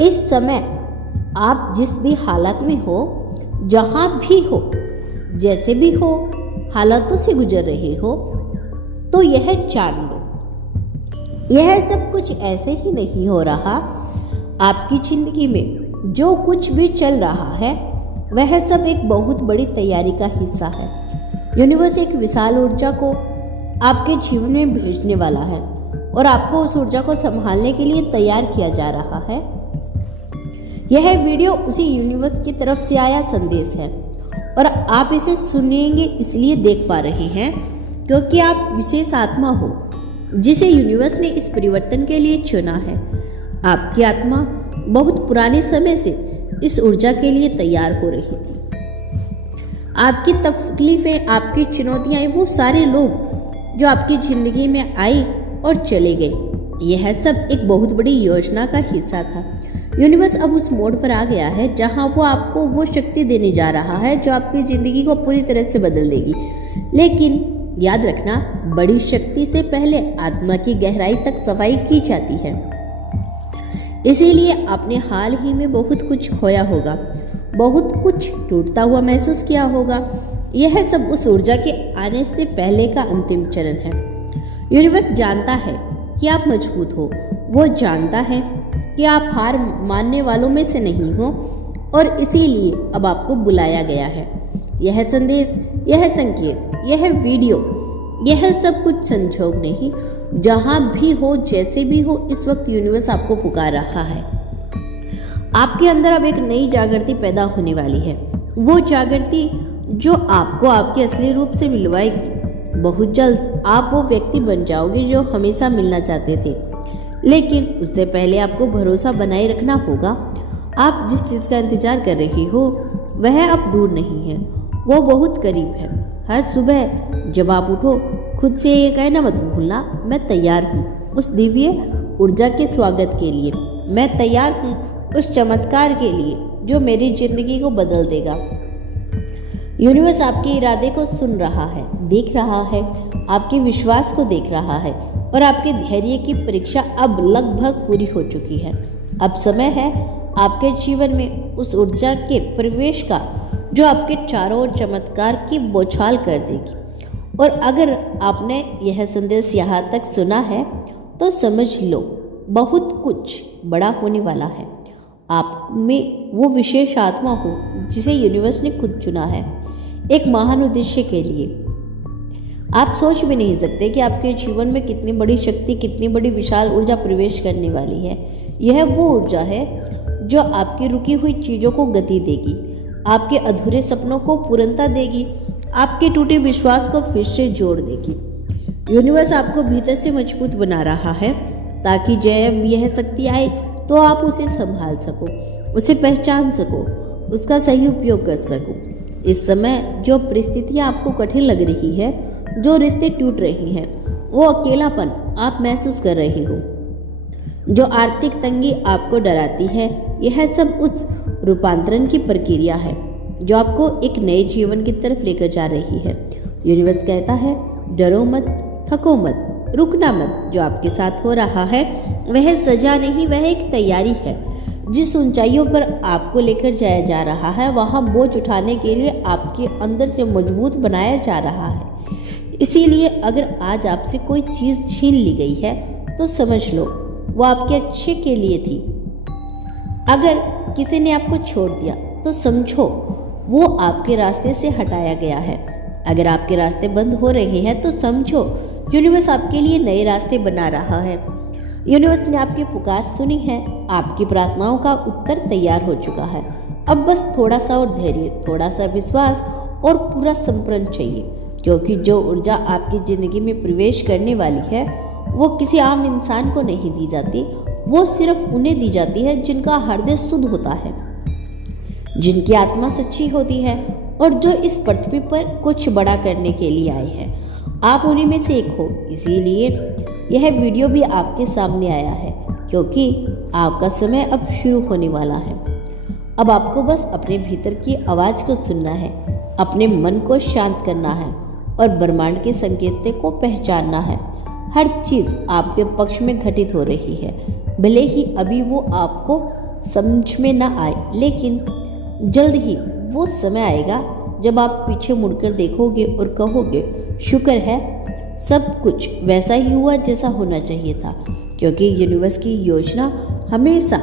इस समय आप जिस भी हालत में हो, जहाँ भी हो, जैसे भी हो, हालातों से गुजर रहे हो, तो यह जान लो, यह सब कुछ ऐसे ही नहीं हो रहा। आपकी जिंदगी में जो कुछ भी चल रहा है वह सब एक बहुत बड़ी तैयारी का हिस्सा है। यूनिवर्स एक विशाल ऊर्जा को आपके जीवन में भेजने वाला है और आपको उस ऊर्जा को संभालने के लिए तैयार किया जा रहा है। यह वीडियो उसी यूनिवर्स की तरफ से आया संदेश है और आप इसे सुनेंगे इसलिए देख पा रहे हैं क्योंकि आप विशेष आत्मा हो जिसे यूनिवर्स ने इस परिवर्तन के लिए चुना है। आपकी आत्मा बहुत पुराने समय से इस ऊर्जा के लिए तैयार हो रही थी। आपकी तकलीफें, आपकी चुनौतियां, वो सारे लोग जो आपकी जिंदगी में आए और चले गए, यह सब एक बहुत बड़ी योजना का हिस्सा था। यूनिवर्स अब उस मोड पर आ गया है जहां वो आपको वो शक्ति देने जा रहा है जो आपकी जिंदगी को पूरी तरह से बदल देगी। लेकिन याद रखना, बड़ी शक्ति से पहले आत्मा की गहराई तक सफाई की जाती है। इसीलिए आपने हाल ही में बहुत कुछ खोया होगा, बहुत कुछ टूटता हुआ महसूस किया होगा। यह सब उस ऊर्जा के आने से पहले का अंतिम चरण है। यूनिवर्स जानता है कि आप मजबूत हो, वो जानता है कि आप हार मानने वालों में से नहीं हो और इसीलिए अब आपको बुलाया गया है। यह संदेश, यह संकेत, यह वीडियो, यह सब कुछ संजोग नहीं, जहां भी हो, जैसे भी हो, इस वक्त यूनिवर्स आपको पुकार रहा है। आपके अंदर अब एक नई जागृति पैदा होने वाली है, वो जागृति जो आपको आपके असली रूप से मिलवाएगी। बहुत जल्द आप वो व्यक्ति बन जाओगे जो हमेशा मिलना चाहते थे, लेकिन उससे पहले आपको भरोसा बनाए रखना होगा। आप जिस चीज़ का इंतजार कर रही हो वह अब दूर नहीं है, वो बहुत करीब है। हर सुबह जब आप उठो, खुद से ये कहना मत भूलना, मैं तैयार हूँ उस दिव्य ऊर्जा के स्वागत के लिए, मैं तैयार हूँ उस चमत्कार के लिए जो मेरी जिंदगी को बदल देगा। यूनिवर्स आपके इरादे को सुन रहा है, देख रहा है, आपके विश्वास को देख रहा है और आपके धैर्य की परीक्षा अब लगभग पूरी हो चुकी है। अब समय है आपके जीवन में उस ऊर्जा के प्रवेश का जो आपके चारों ओर चमत्कार की बौछार कर देगी। और अगर आपने यह संदेश यहाँ तक सुना है तो समझ लो, बहुत कुछ बड़ा होने वाला है। आप में वो विशेष आत्मा हो जिसे यूनिवर्स ने खुद चुना है एक महान उद्देश्य के लिए। आप सोच भी नहीं सकते कि आपके जीवन में कितनी बड़ी शक्ति, कितनी बड़ी विशाल ऊर्जा प्रवेश करने वाली है। यह वो ऊर्जा है जो आपकी रुकी हुई चीज़ों को गति देगी, आपके अधूरे सपनों को पूर्णता देगी, आपके टूटे विश्वास को फिर से जोड़ देगी। यूनिवर्स आपको भीतर से मजबूत बना रहा है ताकि जब यह शक्ति आए तो आप उसे संभाल सको, उसे पहचान सको, उसका सही उपयोग कर सको। इस समय जो परिस्थितियाँ आपको कठिन लग रही है, जो रिश्ते टूट रहे हैं, वो अकेलापन आप महसूस कर रहे हो, जो आर्थिक तंगी आपको डराती है, यह सब उस रूपांतरण की प्रक्रिया है जो आपको एक नए जीवन की तरफ लेकर जा रही है। यूनिवर्स कहता है, डरो मत, थको मत, रुकना मत। जो आपके साथ हो रहा है वह सजा नहीं, वह एक तैयारी है। जिस ऊंचाइयों पर आपको लेकर जाया जा रहा है वहां बोझ उठाने के लिए आपके अंदर से मजबूत बनाया जा रहा है। इसीलिए अगर आज आपसे कोई चीज़ छीन ली गई है तो समझ लो वो आपके अच्छे के लिए थी। अगर किसी ने आपको छोड़ दिया तो समझो वो आपके रास्ते से हटाया गया है। अगर आपके रास्ते बंद हो रहे हैं तो समझो यूनिवर्स आपके लिए नए रास्ते बना रहा है। यूनिवर्स ने आपकी पुकार सुनी है, आपकी प्रार्थनाओं का उत्तर तैयार हो चुका है। अब बस थोड़ा सा और धैर्य, थोड़ा सा विश्वास और पूरा समर्पण चाहिए, क्योंकि जो ऊर्जा आपकी ज़िंदगी में प्रवेश करने वाली है वो किसी आम इंसान को नहीं दी जाती, वो सिर्फ उन्हें दी जाती है जिनका हृदय शुद्ध होता है, जिनकी आत्मा सच्ची होती है और जो इस पृथ्वी पर कुछ बड़ा करने के लिए आए हैं। आप उन्हीं में से एक हो, इसीलिए यह वीडियो भी आपके सामने आया है, क्योंकि आपका समय अब शुरू होने वाला है। अब आपको बस अपने भीतर की आवाज़ को सुनना है, अपने मन को शांत करना है और ब्रह्मांड के संकेतों को पहचानना है। हर चीज़ आपके पक्ष में घटित हो रही है, भले ही अभी वो आपको समझ में ना आए, लेकिन जल्द ही वो समय आएगा जब आप पीछे मुड़कर देखोगे और कहोगे, शुक्र है सब कुछ वैसा ही हुआ जैसा होना चाहिए था, क्योंकि यूनिवर्स की योजना हमेशा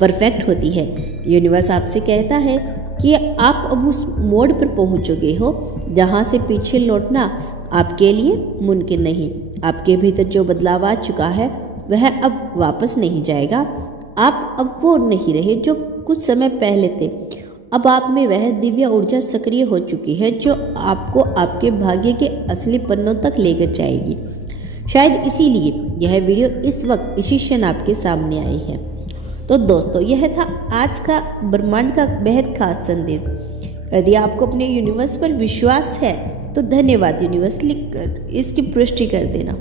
परफेक्ट होती है। यूनिवर्स आपसे कहता है कि आप अब उस मोड़ पर पहुंच चुके हो जहां से पीछे लौटना आपके लिए मुमकिन नहीं। आपके भीतर जो बदलाव आ चुका है वह अब वापस नहीं जाएगा। आप अब वो नहीं रहे जो कुछ समय पहले थे। अब आप में वह दिव्य ऊर्जा सक्रिय हो चुकी है जो आपको आपके भाग्य के असली पन्नों तक लेकर जाएगी। शायद इसीलिए यह वीडियो इस वक्त इसी क्षण आपके सामने आई है। तो दोस्तों, यह था आज का ब्रह्मांड का बेहद खास संदेश। यदि आपको अपने यूनिवर्स पर विश्वास है तो धन्यवाद यूनिवर्स लिखकर इसकी पुष्टि कर देना।